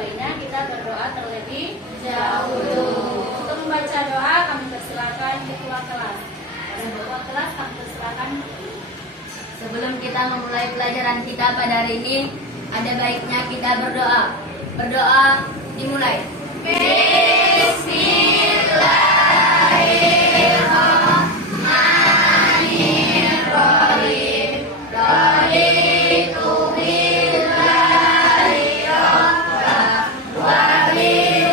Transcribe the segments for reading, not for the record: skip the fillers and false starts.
baiknya kita berdoa terlebih dahulu. Untuk membaca doa kami persilakan ketua kelas. Ketua kelas kami persilakan. Sebelum kita memulai pelajaran kita pada hari ini, ada baiknya kita berdoa. Berdoa dimulai. Bismillahirrahmanirrahim. Raditu billahi rabba wa bil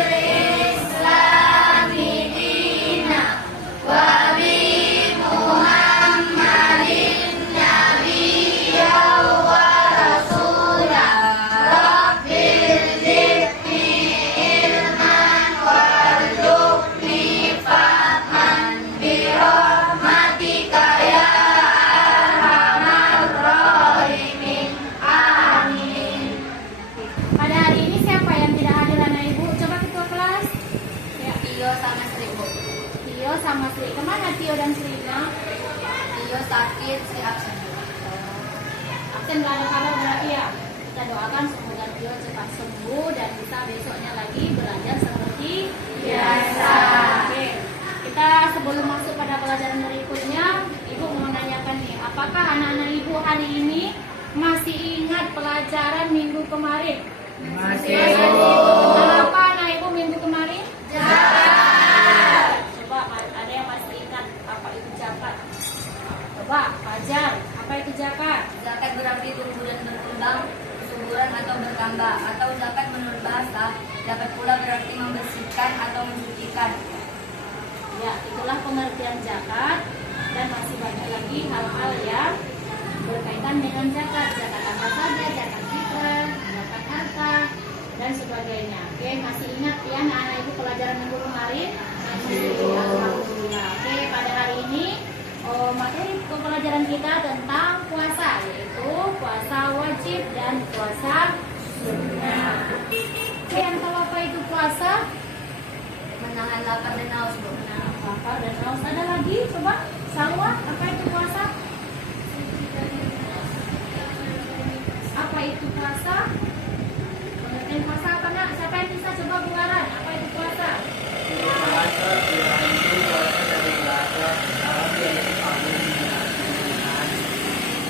islami dina wa bi Muhammadin nabiyya wa rasulah. Rabbil zidni ilman warzuqni fahman bi rahmatika ya arhamar rahimin. Amin. Pada hari ini siapa yang tidak hadir anak ibu? Coba ketua kelas. Ya. Tio sama Sri, Bu. Tio sama Sri. Kemana Tio dan Sri-nya? Tio sakit, Sri absen. Absen nggak ada kabar berarti ya. Kita doakan semoga Tio cepat sembuh dan bisa besoknya lagi belajar seperti biasa. Oke. Kita sebelum masuk pada pelajaran berikutnya, Ibu mau menanyakan nih, apakah anak-anak Ibu hari ini masih ingat pelajaran minggu kemarin? Masih. Kenapa anak Ibu minggu kemarin? Coba ada yang masih ingat apa itu zakat? Coba Fajar, apa itu zakat? Zakat berarti tumbuh dan berkembang, kesuburan atau bertambah. Atau zakat menurut bahasa dapat pula berarti membersihkan atau mensucikan. Ya, itulah pengertian zakat dan masih banyak lagi hal-hal yang berkaitan dengan zakat. Zakat apa saja, zakat fitrah, zakat harta dan sebagainya. Oke, masih ingat ya anak-anak Ibu pelajaran minggu kemarin? Masih. Alhamdulillah. Oke, pada hari ini materi pelajaran kita tentang puasa, yaitu puasa wajib dan puasa sunnah. Oke, yang tahu apa itu puasa? Menahan lapar dan haus, Bu. Nah, lapar dan haus. Ada lagi? Coba Salwa, apa itu puasa? Apa itu puasa? Pengertian puasa apa nak? Siapa yang bisa coba buaran? Apa itu puasa? Puasa diambil puasa dari bahasa Arab yang dipanggil dengan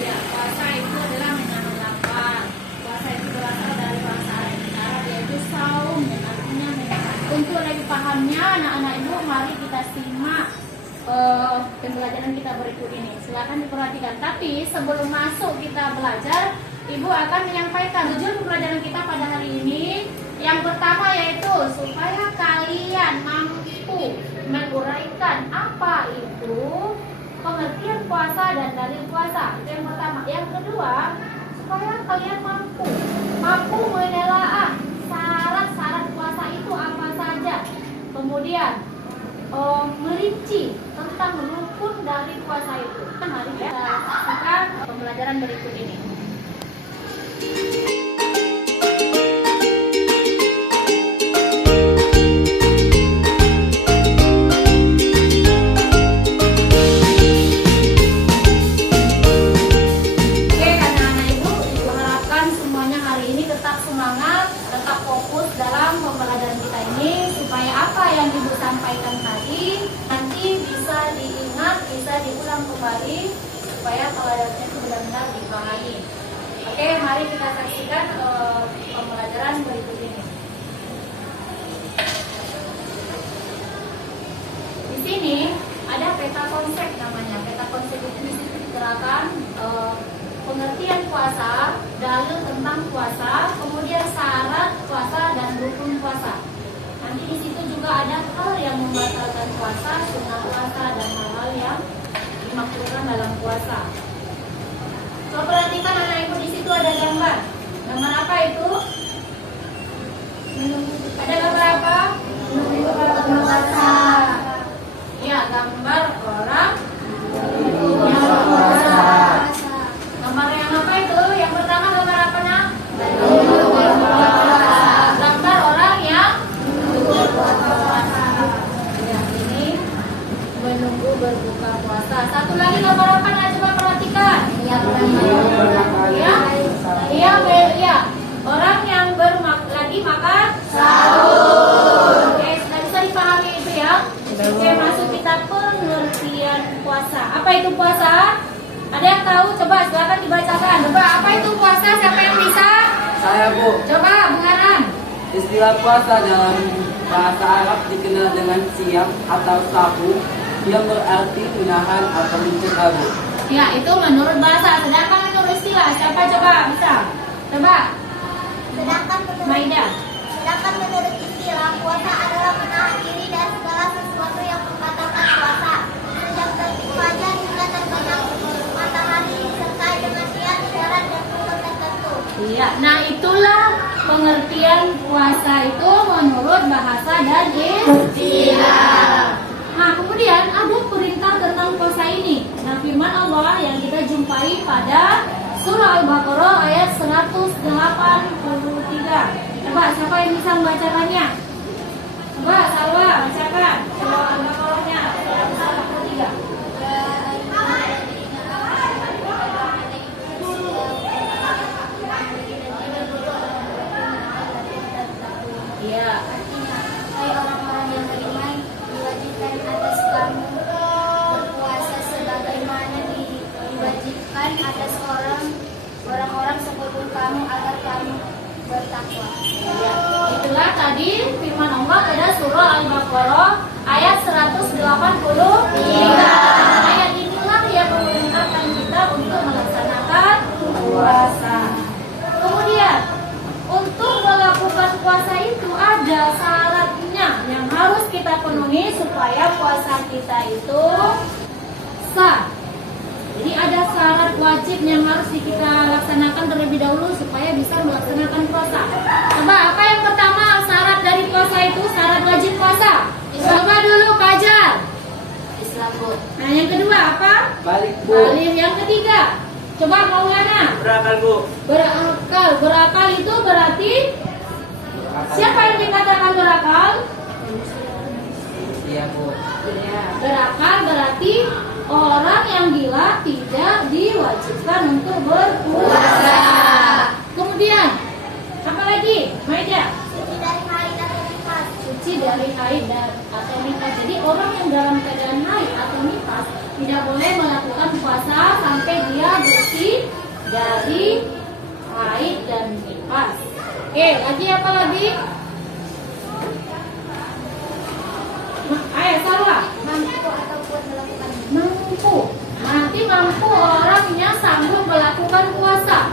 Ya, puasa itu adalah menahan lapar. Puasa itu berasal dari bahasa Arab yaitu saum dan artinya menahan. Untuk lebih pahamnya anak-anak Ibu, mari kita simak pembelajaran kita berikut ini. Silakan diperhatikan. Tapi sebelum masuk kita belajar, Ibu akan menyampaikan tujuan pembelajaran kita pada hari ini. Yang pertama yaitu supaya kalian mampu menguraikan apa itu pengertian puasa dan dalil puasa. Itu yang pertama. Yang kedua, supaya kalian mampu menelaah syarat-syarat puasa itu apa saja. Kemudian merinci tentang rukun dari puasa itu. Mari kita saksikan pembelajaran berikut ini. Oke, anak-anak Ibu harapkan semuanya hari ini tetap semangat, tetap fokus dalam pembelajaran kita ini supaya apa yang Ibu sampaikan tadi nanti bisa diingat, bisa diulang kembali supaya pelajarannya itu benar-benar dipahami. Oke, mari kita saksikan pembelajaran berikut ini. Di sini ada peta konsep namanya. Peta konsep itu di situ diterangkan pengertian puasa, dalil tentang puasa, kemudian syarat puasa dan rukun puasa. Nanti di situ juga ada hal yang membatalkan puasa, sunnah puasa dan hal-hal yang dimakruhkan dalam puasa. Coba perhatikan anak Ibu, di situ ada gambar. Gambar apa itu? Ada gambar apa? Puasa. Ya, gambar orang yang puasa. Gambar yang apa itu? Yang pertama gambar apa nak? Gambar orang yang berpuasa. Ya, ini menunggu berbuka puasa. Satu lagi gambar apa nak? Coba perhatikan. Ya, orang yang lagi makan Ada yang tahu? Coba silakan dibacakan. Coba apa itu puasa? Siapa yang bisa? Saya, Bu. Coba Bung Haran. Istilah puasa dalam bahasa Arab dikenal dengan siam atau sabu yang berarti menahan atau mencegah, Bu. Ya, itu menurut bahasa. Sedangkan menurut istilah, siapa coba bisa? Coba, Maida. Sedangkan menurut istilah, puasa adalah menahan diri dari segala sesuatu yang membatalkan puasa. Sejak terbit fajar hingga terbenam matahari disertai dengan niat, syarat, dan rukun tertentu. Iya, nah itulah pengertian puasa itu menurut bahasa dan istilah. Nah, kemudian ada perintah tentang puasa ini. Nah, firman Allah yang kita jumpai pada surah Al-Baqarah ayat 183. Coba, siapa yang bisa membacakannya? Coba, Salwa, bacakan surah Al-Baqarahnya 183. Iya. Hai orang-orang yang beriman, diwajibkan atas kamu berpuasa sebagaimana diwajibkan atas orang-orang sebelum kamu agar kamu bertakwa. Ya, itulah tadi firman Allah pada surah Al-Baqarah ayat 183. Ayat inilah yang memerintahkan kita untuk melaksanakan puasa. Kemudian, untuk melakukan puasa itu ada syaratnya yang harus kita penuhi supaya puasa kita itu sah. Jadi ada syarat wajib yang harus kita laksanakan terlebih dahulu supaya bisa melaksanakan puasa. Coba apa yang pertama syarat dari puasa itu, syarat wajib puasa? Coba dulu Fajar. Islam, Bu. Nah yang kedua apa? Balik, Bu. Balik. Yang ketiga, coba Maulana. Berakal, Bu. Berakal. Berakal itu berarti siapa yang dikatakan berakal? Iya, Bu. Ya, berakal berarti orang yang gila tidak diwajibkan untuk berpuasa. Kemudian apa lagi? Maida. Suci dari haid atau nifas. Suci dari haid atau nifas. Jadi orang yang dalam keadaan haid atau nifas tidak boleh melakukan puasa sampai dia bersih dari haid dan nifas. Oke, lagi apa lagi? Ayo Salwa. Mampu atau kuat melakukannya. Mampu. Nanti mampu orangnya sanggup melakukan puasa.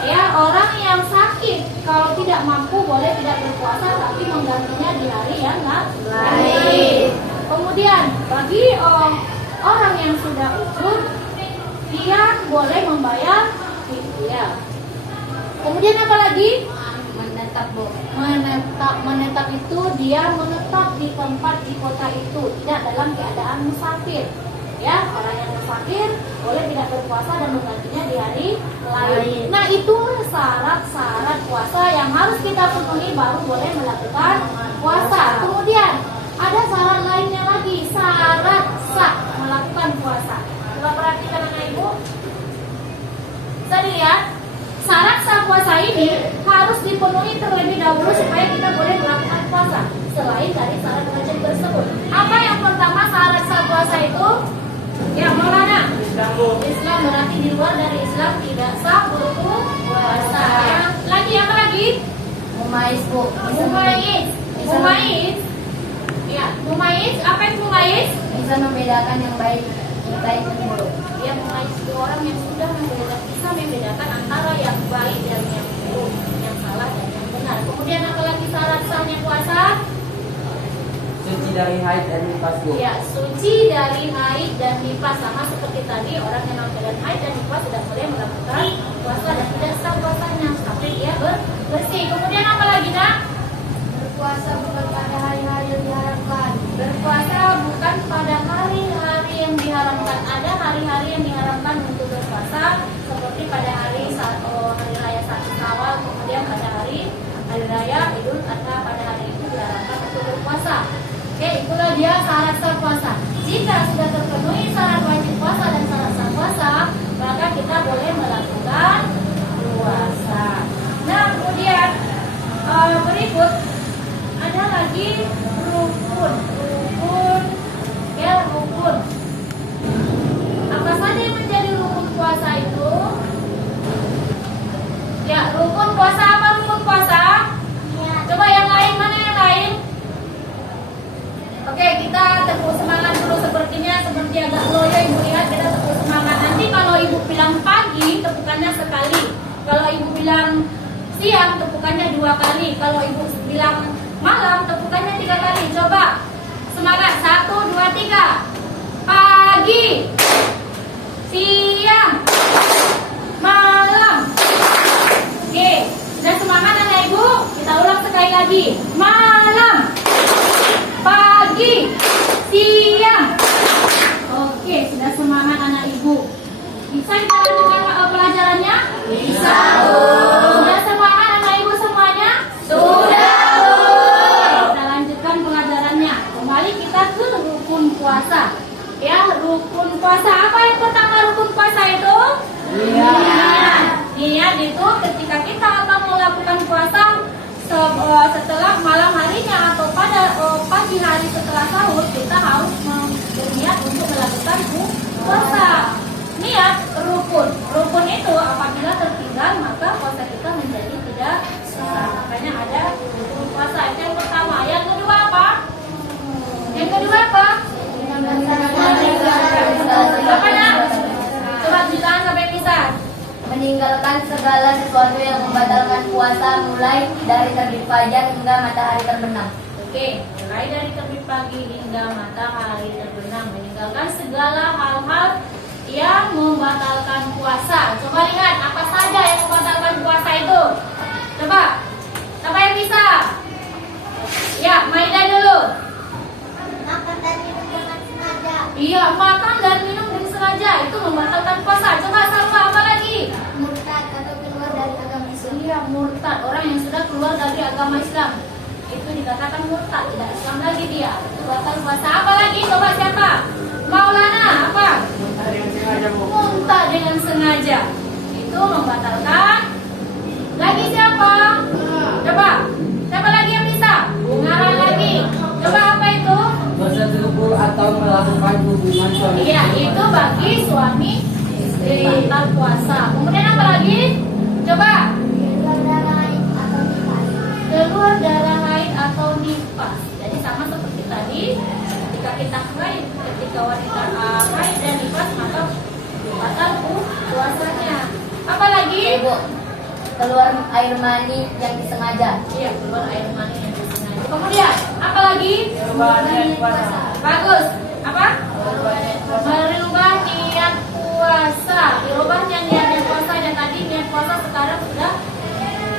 Ya, orang yang sakit kalau tidak mampu boleh tidak berpuasa tapi menggantinya di hari yang lain. Kemudian bagi orang yang sudah uzur dia boleh membayar fidyah. Kemudian apa lagi? Menetap, Bu. Menetap itu dia menetap di tempat di kota itu, tidak dalam keadaan musafir. Ya, orang yang musafir boleh tidak berpuasa dan menggantinya di hari lain. Nah, itu syarat-syarat puasa yang harus kita penuhi baru boleh melakukan puasa. Kemudian ada syarat lainnya lagi, syarat sah melakukan puasa. Coba perhatikan anak ibu. Bisa dilihat, syarat sah puasa ini harus dipenuhi terlebih dahulu supaya kita boleh melakukan puasa. Selain dari syarat wajib tersebut. Apa yang pertama syarat sah puasa itu? Ya, Maulana. Islam, Bu. Islam berarti di luar dari Islam tidak sah berpuasa. Ya. Lagi apa lagi? Mumais, Bu. Mumaiz. Mumaiz. Ya, mumaiz. Apa itu mumaiz? Bisa membedakan yang baik dan buruk. Dia mumaiz itu orang yang sudah bisa membedakan antara yang baik dan yang buruk, yang salah dan yang benar. Kemudian apa lagi syarat sahnya puasa? Suci dari haid dan nifas, Bu. Ya, suci dari haid dan nifas. Sama seperti tadi, orang yang dalam keadaan haid dan nifas sudah boleh melakukan puasa dan tidak sah puasanya sampai dia bersih. Kemudian apa lagi, Nak? Berpuasa bukan pada hari-hari yang diharapkan. Berpuasa bukan pada hari-hari yang diharamkan. Ada hari-hari yang diharamkan untuk berpuasa, seperti pada hari raya Satu Syawal, kemudian pada hari raya Idul Adha, pada hari itu diharamkan untuk berpuasa. Oke, itulah dia syarat sah puasa. Jika sudah terpenuhi syarat wajib puasa dan syarat sah puasa, maka kita boleh melakukan puasa. Nah, kemudian berikut ada lagi rukun. Rukun. Apa saja yang menjadi rukun Kalau ibu bilang siang, tepukannya 2 kali. Kalau ibu bilang malam, tepukannya 3 kali. Coba, semangat. 1, 2, 3. Pagi, siang, malam. Oke, sudah semangat anak ibu? Kita ulang sekali lagi. Malam, pagi, siang. Oke, sudah semangat anak ibu. Bisa kita lanjutkan pelajarannya? Bisa. Sudah semangat anak ibu semuanya? Sudah. Kita lanjutkan pelajarannya. Kembali kita ke rukun puasa. Ya, rukun puasa. Apa yang pertama rukun puasa itu? Niat. Niat itu ketika kita akan melakukan puasa setelah malam harinya atau pada pagi hari setelah sahur, kita harus berniat untuk melakukan puasa. Niat rukun. Rukun itu apabila tertinggal maka puasa kita menjadi tidak sah. Makanya ada rukun puasa. Itu yang pertama. Yang kedua apa? Yang kedua apa? Apa nak? Coba tunjukkan sampai bisa. Meninggalkan segala sesuatu yang membatalkan puasa mulai dari terbit fajar hingga matahari terbenam. Oke, mulai dari terbit pagi hingga matahari terbenam. Meninggalkan segala hal-hal yang membatalkan puasa. Coba lihat apa saja yang membatalkan puasa itu. Coba, siapa yang bisa? Ya, Maida dulu. Makan dan minum dengan sengaja. Iya, makan dan minum dengan sengaja itu membatalkan puasa. Coba Salwa, apa lagi? Murtad atau keluar dari agama Islam. Iya, murtad, orang yang sudah keluar dari agama Islam. Itu dikatakan murtad, tidak Islam lagi dia. Itu batal puasa. Apa lagi? Coba siapa? Maulana, apa? Muntah dengan sengaja. Itu membatalkan. Lagi siapa? Coba. Siapa lagi yang bisa? Bungaran lagi. Coba apa itu? Bersetubuh atau melakukan hubungan suami. Iya, itu bagi suami istri. Batal puasa. Kemudian apa lagi? Coba. Keluar darah haid atau nifas. Jadi sama seperti tadi. Ketika kita haid, ketika wanita haid dan nifas maka batal puasanya. Apa lagi? Ibu, keluar air mani yang disengaja. Iya, keluar air mani yang disengaja. Kemudian apa lagi? Bagus. Apa? Merubah niat puasa. Dirubahnya niat puasa dan tadi niat puasa sekarang sudah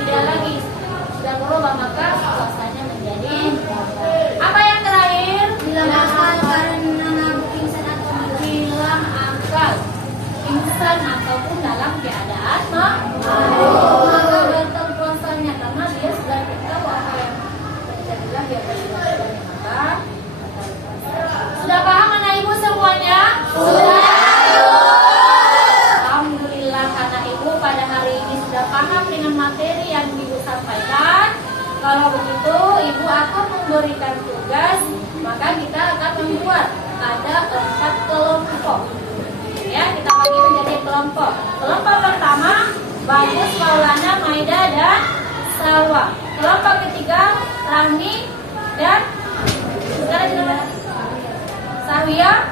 tidak lagi. Sudah berubah maka puasanya menjadi apa yang terakhir? Bilang akal karena mabuk pingsan atau Hilang akal, pingsan ataupun dalam keadaan mabuk. Maka batal puasanya karena dia sudah tahu apa yang terjadi dia berbuat maka sudah paham anak ibu semuanya? Sudah. Alhamdulillah anak ibu pada hari ini sudah paham dengan materi yang ibu sampaikan. Kalau begitu ibu akan memberikan tugas, maka kita akan membuat ada 4 kelompok. Ya, kita bagi menjadi kelompok. Kelompok pertama Bagus, Maulana, Maida dan Salwa. Kelompok ketiga Rani dan Sawia,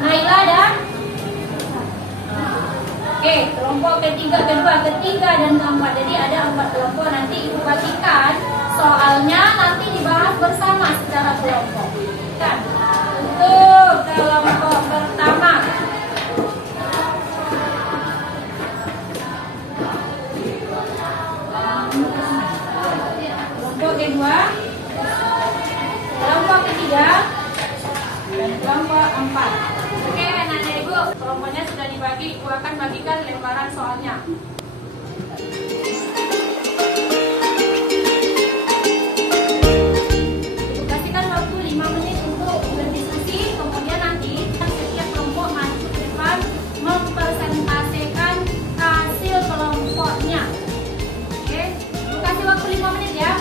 Naila dan Oke, kelompok ketiga, dan keempat. Jadi ada 4 kelompok. Nanti ibu bagikan soalnya nanti dibahas bersama secara kelompok. Kan? Untuk kelompok pertama. Kelompok kedua, kelompok ketiga, dan kelompok 4. Oke, anak-anak ibu, kelompoknya sudah dibagi. Ibu akan bagikan lembaran soalnya. Ibu kasihkan waktu 5 menit untuk berdiskusi. Kemudian nanti setiap kelompok maju ke depan mempresentasikan hasil kelompoknya. Oke, ibu kasih waktu 5 menit ya.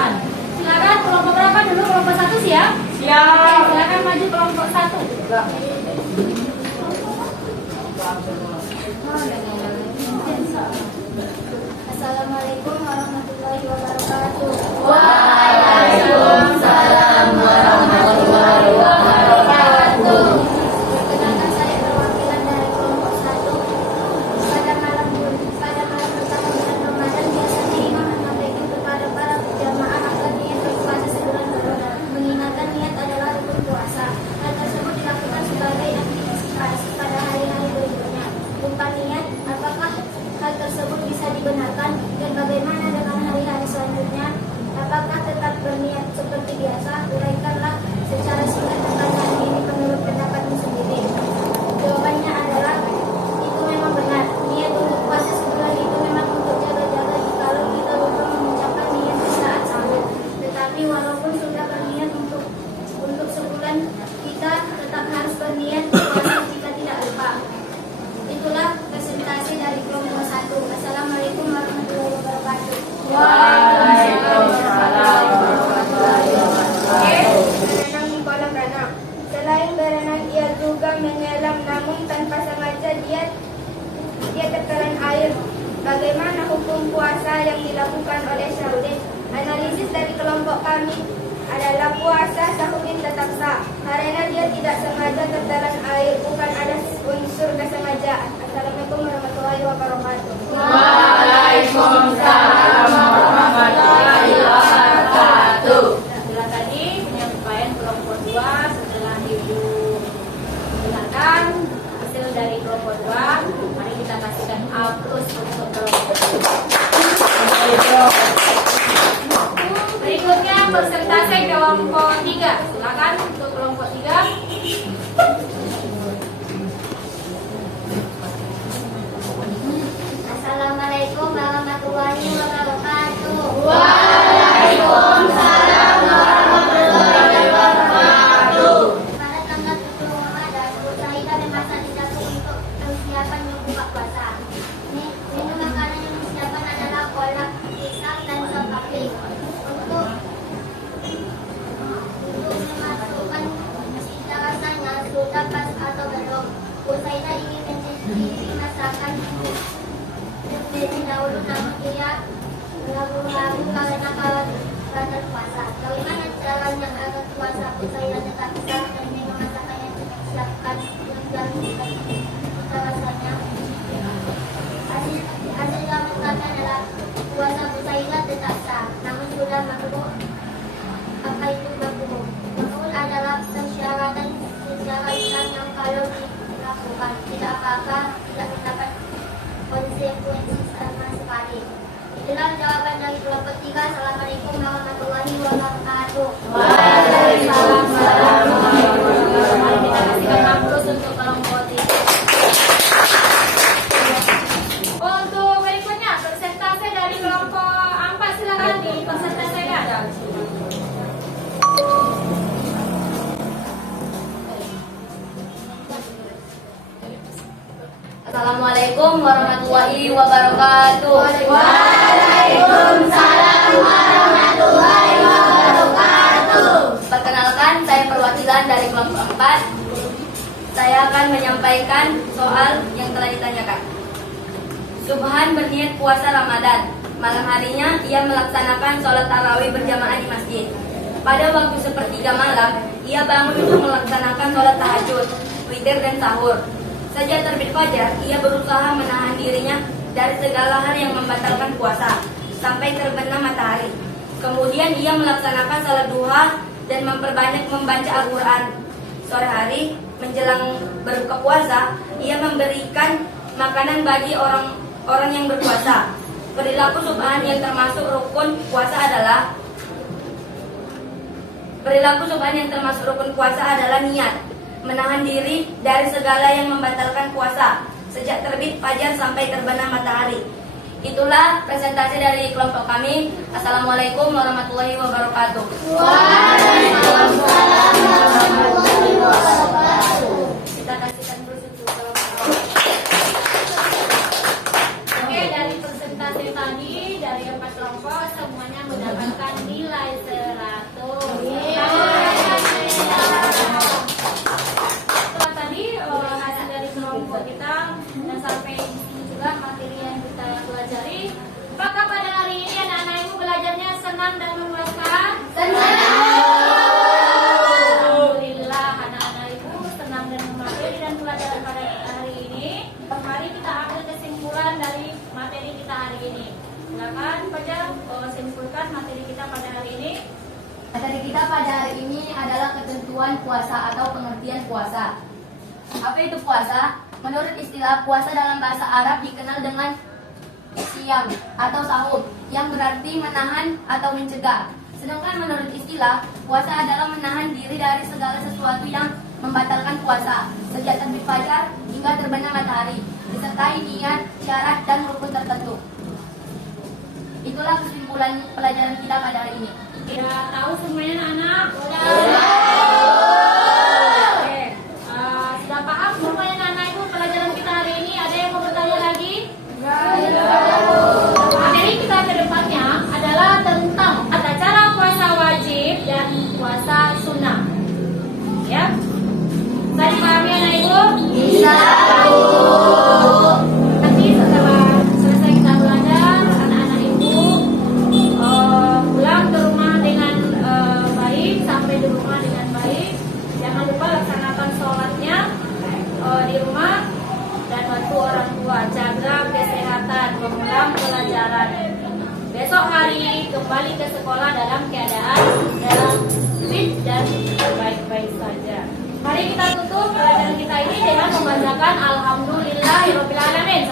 depan. Silakan kelompok berapa dulu? Kelompok 1 siap? Siap. Silakan maju kelompok 1. Assalamualaikum warahmatullahi wabarakatuh. Waalaikumsalam warahmatullahi wabarakatuh. Perkenalkan, saya perwakilan dari kelompok 1. Pada malam pertama bulan Ramadan biasanya imam menyampaikan kepada para jamaah agar niat berpuasa sebulan berbulan. Mengingatkan niat adalah rukun puasa. Hal tersebut dilakukan sebagai antisipasi pada hari-hari berikutnya. Lupa niat, apakah hal tersebut bisa dibenarkan dan bagaimana dengan hari-hari selanjutnya? Apakah tetap berniat seperti biasa? Uraikanlah secara singkat pertanyaan ini menurut pendapatmu sendiri. Jawabannya adalah itu memang benar. Niat untuk puasa sebulan itu memang untuk jaga-jaga jikalau kita lupa mengucapkan niat di saat sahur. Tetapi walaupun sudah berniat untuk sebulan, kita tetap harus berniat puasa jika tidak lupa. Itulah presentasi dari kelompok 1. Assalamualaikum warahmatullahi wabarakatuh. Waalaikumsalam warahmatullahi wabarakatuh. Berenang di kolam renang. Selain berenang, ia juga menyelam, namun tanpa sengaja dia tertelan air. Bagaimana hukum puasa yang dilakukan oleh Syahrudin? Analisis dari kelompok kami adalah puasa Syahrudin tetap sah karena dia tidak sengaja tertelan air, bukan ada unsur kesengajaan. Assalamualaikum warahmatullahi wabarakatuh. Waalaikumsalam warahmatullahi wabarakatuh. Setelah tadi penyampaian kelompok 2, setelah Ibu dengarkan hasil dari kelompok 2, mari kita kasihkan aplaus untuk kelompok 2. Berikutnya persentase kelompok 3. Silakan untuk kelompok 3. Assalamualaikum warahmatullahi wabarakatuh. Waalaikumsalam warahmatullahi wabarakatuh. Pada tanggal 10 Ramadan, Bu Saida memasak di dapur untuk persiapan berbuka puasa. Menu makanan yang disiapkan adalah kolak, pisang, dan sop kambing. Untuk memasukkan cita rasanya sudah pas atau belum. Bu Saida ingin mencicipi masakan lebih dahulu, namun ia ragu-ragu karena khawatir puasa. Bagaimana caranya agar puasa Bu Saida tetap sah dan menu masakan yang disiapkan dan cita rasanya? Hasil yang mengatakan adalah puasa Bu Saida tetap sah, namun sudah makruh. Apa itu makruh? Makruh adalah persyaratan secara Islam yang kalau dilakukan tidak apa-apa, tidak mendapat konsekuensi sama sekali. Itulah jawaban dari kelompok 3. Assalamualaikum warahmatullahi wabarakatuh. Waalaikumsalam warahmatullahi wabarakatuh. Mari kita kasihkan aplaus untuk kelompok 3. Untuk berikutnya persentase dari kelompok 4, silakan di persentasekan. Assalamualaikum warahmatullahi wabarakatuh. Waalaikumsalam warahmatullahi wabarakatuh. Perkenalkan, saya perwakilan dari kelompok 4. Saya akan menyampaikan soal yang telah ditanyakan. Subhan berniat puasa Ramadan. Malam harinya ia melaksanakan sholat tarawih berjamaah di masjid. Pada waktu sepertiga malam, ia bangun untuk melaksanakan sholat tahajud, witir dan sahur. Sejak terbit fajar, ia berusaha menahan dirinya dari segala hal yang membatalkan puasa sampai terbenam matahari. Kemudian ia melaksanakan salat duha dan memperbanyak membaca Al-Quran. Sore hari menjelang berbuka puasa, ia memberikan makanan bagi orang yang berpuasa. Perilaku subhan yang termasuk rukun puasa adalah niat, menahan diri dari segala yang membatalkan puasa sejak terbit fajar sampai terbenam matahari. Itulah presentasi dari kelompok kami. Assalamualaikum warahmatullahi wabarakatuh. Waalaikumsalam warahmatullahi wabarakatuh. Kita kasihkan terus untuk kelompok. Oke, dari presentasi tadi dari 4 kelompok semuanya mendapatkan nilai Materi kita pada hari ini adalah ketentuan puasa atau pengertian puasa. Apa itu puasa? Menurut istilah, puasa dalam bahasa Arab dikenal dengan siyam atau sahur, yang berarti menahan atau mencegah. Sedangkan menurut istilah, puasa adalah menahan diri dari segala sesuatu yang membatalkan puasa, sejak terbit fajar hingga terbenam matahari, disertai niat, syarat, dan rukun tertentu. Itulah kesimpulan pelajaran kita pada hari ini. Udah tahu semuanya anak-anak? Oke. Sudah paham semuanya anak-anak itu pelajaran kita hari ini? Ada yang mau bertanya lagi? Materi kita ke depannya adalah tentang tata cara puasa wajib dan puasa sunnah. Ya. Bisa dipahami anak ibu? Bisa. Nanti setelah selesai kita belajar, anak-anak ibu pulang ke rumah dengan baik, sampai di rumah dengan baik. Jangan lupa laksanakan sholatnya di rumah dan bantu orang tua, jaga kesehatan, mengulang pelajaran. Besok hari kembali ke sekolah dalam keadaan fit dan baik-baik saja. Mari kita tutup pelajaran kita ini dengan membacakan Alhamdulillahirobbilalamin.